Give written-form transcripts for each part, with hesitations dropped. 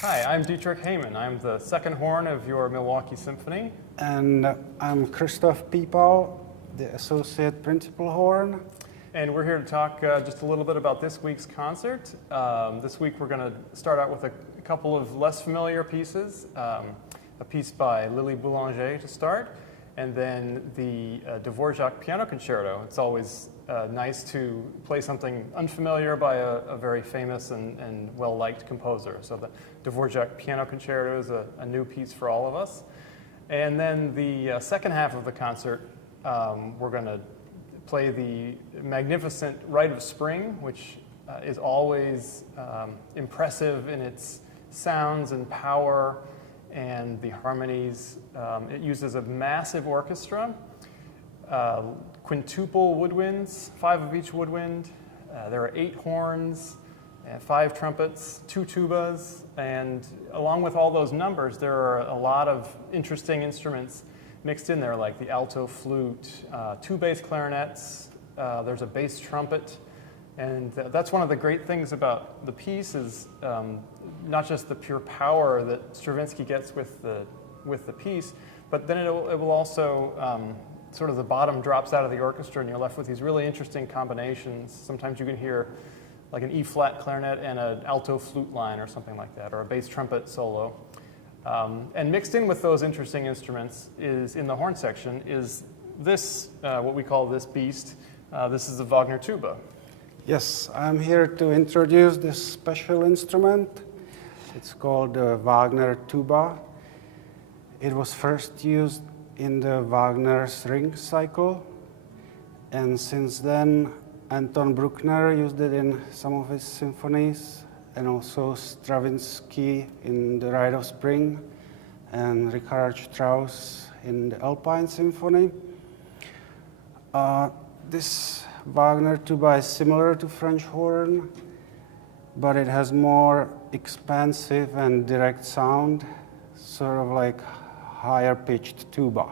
Hi, I'm Dietrich Heyman. I'm the second horn of your Milwaukee Symphony. And I'm Christoph Piepal, the associate principal horn. And we're here to talk just a little bit about this week's concert. This week we're going to start out with a couple of less familiar pieces. A piece by Lily Boulanger to start, and then the Dvorak Piano Concerto. It's always nice to play something unfamiliar by a very famous and well-liked composer. So the Dvorak Piano Concerto is a new piece for all of us. And then the second half of the concert, we're going to play the magnificent Rite of Spring, which is always impressive in its sounds and power and the harmonies. It uses a massive orchestra, quintuple woodwinds, 5 of each woodwind. There are 8 horns, 5 trumpets, 2 tubas, and along with all those numbers, there are a lot of interesting instruments mixed in there, like the alto flute, 2 bass clarinets, there's a bass trumpet, and that's one of the great things about the piece is not just the pure power that Stravinsky gets with the piece, but then it will also sort of the bottom drops out of the orchestra, and you're left with these really interesting combinations. Sometimes you can hear like an E-flat clarinet and an alto flute line or something like that, or a bass trumpet solo. And mixed in with those interesting instruments is, in the horn section, is this, what we call this beast. This is the Wagner Tuba. Yes, I'm here to introduce this special instrument. It's called the Wagner Tuba. It was first used in the Wagner string cycle, and since then Anton Bruckner used it in some of his symphonies, and also Stravinsky in the Rite of Spring, and Richard Strauss in the Alpine Symphony. This Wagner tuba is similar to French horn, but it has more expansive and direct sound, sort of like higher pitched tuba.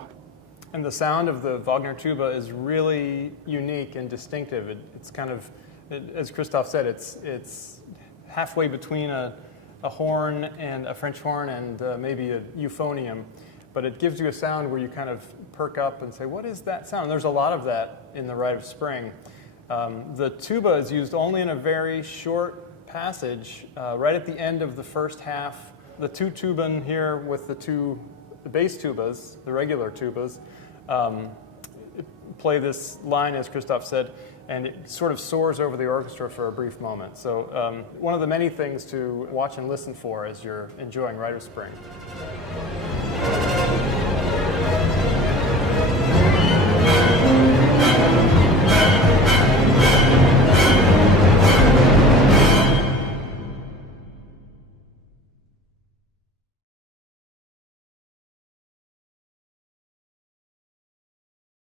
And the sound of the Wagner tuba is really unique and distinctive. It's kind of, as Christoph said, it's halfway between a horn and a French horn and maybe a euphonium, but it gives you a sound where you kind of perk up and say, what is that sound? There's a lot of that in the Rite of Spring. The tuba is used only in a very short passage, right at the end of the first half. The 2 tuban here with the 2 bass tubas, the regular tubas, play this line, as Christoph said, and it sort of soars over the orchestra for a brief moment. So one of the many things to watch and listen for as you're enjoying Rite of Spring.